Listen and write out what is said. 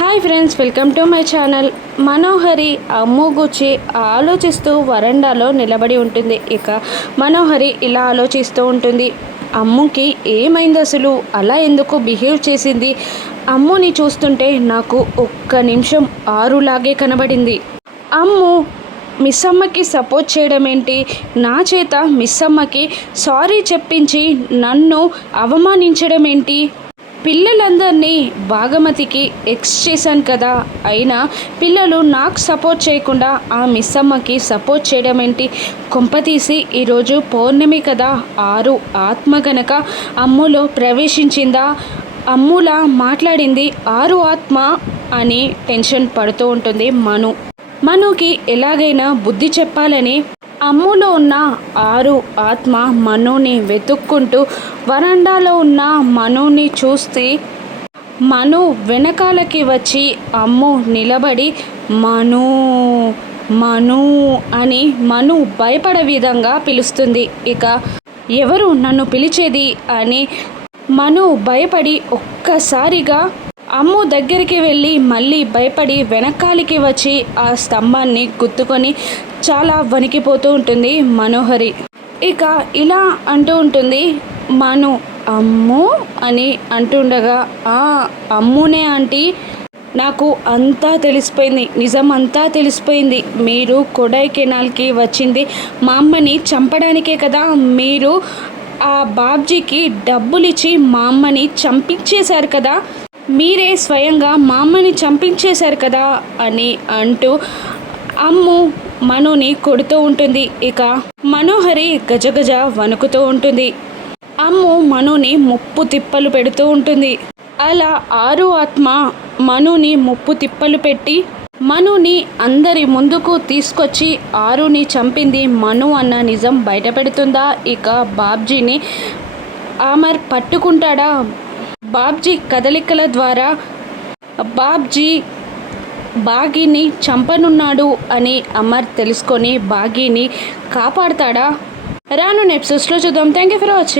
Hi friends, welcome to my channel. Manohari Ammu గుచ్చి ఆలోచిస్తూ వరండాలో నిలబడి ఉంటుంది. ఇక మనోహరి ఇలా ఆలోచిస్తూ ఉంటుంది. అమ్ముకి ఏమైంది, అసలు అలా ఎందుకు బిహేవ్ చేసింది? అమ్ముని చూస్తుంటే నాకు ఒక్క నిమిషం ఆరులాగే కనబడింది. అమ్ము మిస్ అమ్మకి సపోర్ట్ చేయడం ఏంటి? నా చేత మిస్ అమ్మకి సారీ చెప్పించి నన్ను అవమానించడం ఏంటి? పిల్లలందరినీ భాగమతికి ఎక్స్ చేశాను కదా, అయినా పిల్లలు నాకు సపోర్ట్ చేయకుండా ఆ మిస్ అమ్మకి సపోర్ట్ చేయడం ఏంటి? కొంపతీసి ఈరోజు పౌర్ణమి కదా, ఆత్మ గనక అమ్ములో ప్రవేశించిందా? అమ్ములా మాట్లాడింది ఆత్మ అని టెన్షన్ పడుతూ ఉంటుంది మనుకి ఎలాగైనా బుద్ధి చెప్పాలని అమ్ములో ఉన్న ఆత్మ మనుని వెతుక్కుంటూ వరండాలో ఉన్న మనుని చూస్తే మను వెనకాలకి వచ్చి అమ్ము నిలబడి మను మను అని మను భయపడే విధంగా పిలుస్తుంది. ఇక ఎవరు నన్ను పిలిచేది అని మను భయపడి ఒక్కసారిగా అమ్ము దగ్గరికి వెళ్ళి మళ్ళీ భయపడి వెనకాలికి వచ్చి ఆ స్తంభాన్ని గుద్దుకొని చాలా వణికిపోతూ ఉంటుంది మనోహరి. ఇక ఇలా అంటూ ఉంటుంది మను, అమ్ము అని అంటుండగా, అమ్మునే ఆంటీ, నాకు అంతా తెలిసిపోయింది, నిజం అంతా తెలిసిపోయింది. మీరు కొడైకెనాల్కి వచ్చింది మా అమ్మని చంపడానికే కదా. మీరు ఆ బాబ్జీకి డబ్బులిచ్చి మా అమ్మని చంపించేశారు కదా, మీరే స్వయంగా మా అమ్మని చంపించేశారు కదా అని అంటూ అమ్ము మనుని కొడుతూ ఉంటుంది. ఇక మనోహరి గజగజ వణుకుతూ ఉంటుంది. అమ్ము మనుని ముప్పు తిప్పలు పెడుతూ ఉంటుంది. అలా ఆత్మ మనుని ముప్పు తిప్పలు పెట్టి మనుని అందరి ముందుకు తీసుకొచ్చి ఆరుని చంపింది మను అన్న నిజం బయటపెడుతుందా? ఇక బాబ్జీని అమర్ పట్టుకుంటాడా? బాబ్జీ కదలికల ద్వారా బాబ్జీ బాగీని చంపనున్నాడు అని అమర్ తెలుసుకొని బాగీని కాపాడతాడా? రాను ఎపిసోడ్స్లో చూద్దాం. Thank you for watching.